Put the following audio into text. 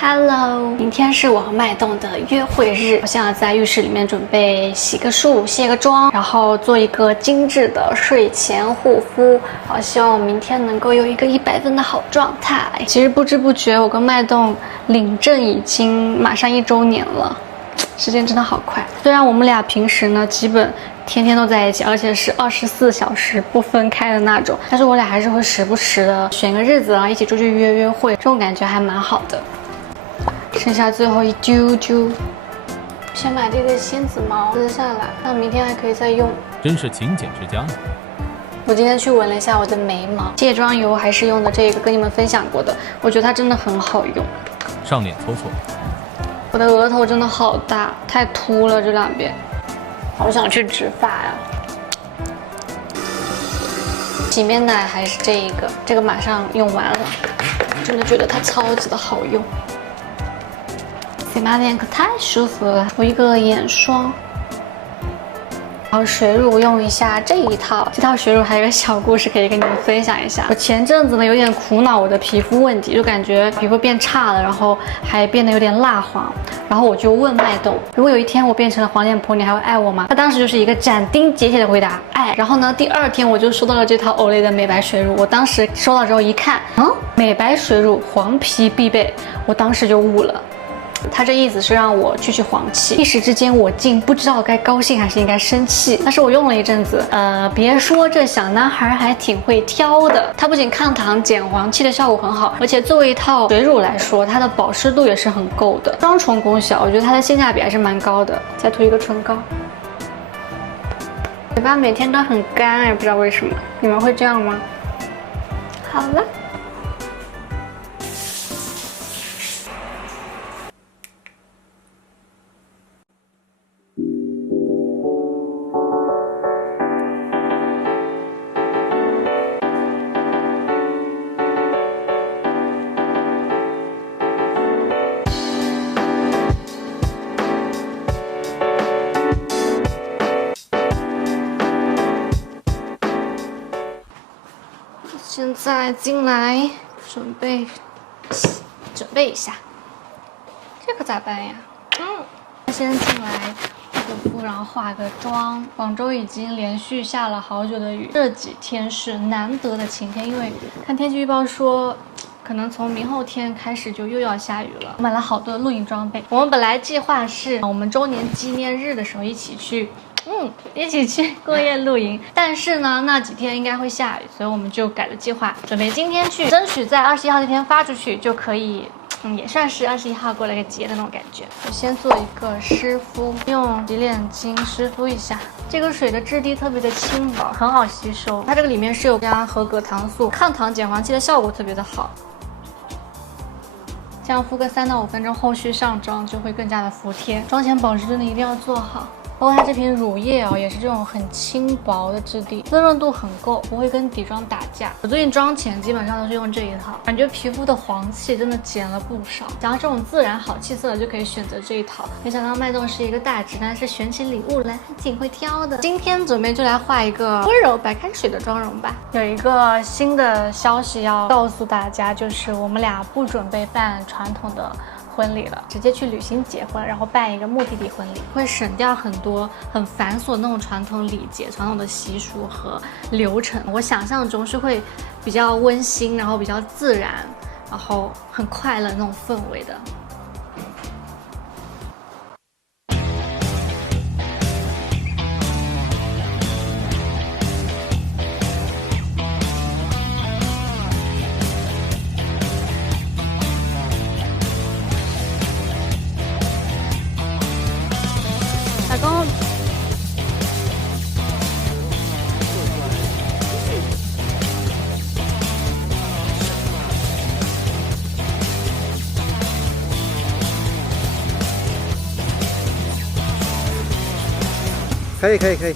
Hello， 明天是我和脉动的约会日，我现在在浴室里面准备洗个漱、卸个妆，然后做一个精致的睡前护肤。好，希望我明天能够有一个100分的好状态。其实不知不觉，我跟脉动领证已经马上1周年了，时间真的好快。虽然我们俩平时呢，基本天天都在一起，而且是24小时不分开的那种，但是我俩还是会时不时的选个日子，然后一起出去约会，这种感觉还蛮好的。剩下最后一丢丢，先买这个仙子毛撕下来，那明天还可以再用。真是勤俭持家。我今天去闻了一下我的眉毛，卸妆油还是用的这个，跟你们分享过的，我觉得它真的很好用。上脸搓搓。我的额头真的好大，太秃了这两边，好想去植发呀。洗面奶还是这个马上用完了，真的觉得它超级的好用。洗马脸可太舒服了。涂一个眼霜，然后水乳用一下这一套。这套水乳还有一个小故事可以跟你们分享一下。我前阵子呢有点苦恼我的皮肤问题，就感觉皮肤变差了，然后还变得有点蜡黄。然后我就问脉动，如果有一天我变成了黄脸婆，你还会爱我吗？他当时就是一个斩钉截铁的回答，爱。然后呢，第2天我就收到了这套 Olay 的美白水乳。我当时收到之后一看，美白水乳黄皮必备，我当时就悟了。他这意思是让我去黄气，一时之间我竟不知道该高兴还是应该生气。但是我用了一阵子，别说这小男孩还挺会挑的。它不仅抗糖减黄气的效果很好，而且作为一套水乳来说，它的保湿度也是很够的，双重功效，我觉得它的性价比还是蛮高的。再涂一个唇膏，嘴巴每天都很干，也不知道为什么，你们会这样吗？好了。现在进来准备一下，这个咋办呀？先进来护肤，然后化个妆。广州已经连续下了好久的雨，这几天是难得的晴天，因为看天气预报说可能从明后天开始就又要下雨了。买了好多露营装备，我们本来计划是我们周年纪念日的时候一起去过夜露营，但是呢那几天应该会下雨，所以我们就改了计划，准备今天去，争取在21号那天发出去，就可以也算是21号过了个节的那种感觉。我先做一个湿敷，用洗脸巾湿敷一下。这个水的质地特别的轻薄，很好吸收，它这个里面是有加合格糖素，抗糖减黄气的效果特别的好。这样敷个3到5分钟，后续上妆就会更加的服帖。妆前保湿真的一定要做好。包括它这瓶乳液也是这种很轻薄的质地，滋润度很够，不会跟底妆打架。我最近妆前基本上都是用这一套，感觉皮肤的黄气真的减了不少。想要这种自然好气色的，就可以选择这一套。没想到脉动是一个大直男，是选起礼物来还挺会挑的。今天准备就来画一个温柔白开水的妆容吧。有一个新的消息要告诉大家，就是我们俩不准备办传统的婚礼了，直接去旅行结婚，然后办一个目的地婚礼，会省掉很多很繁琐的那种传统礼节、传统的习俗和流程。我想象中是会比较温馨，然后比较自然，然后很快乐那种氛围的。老公，可以。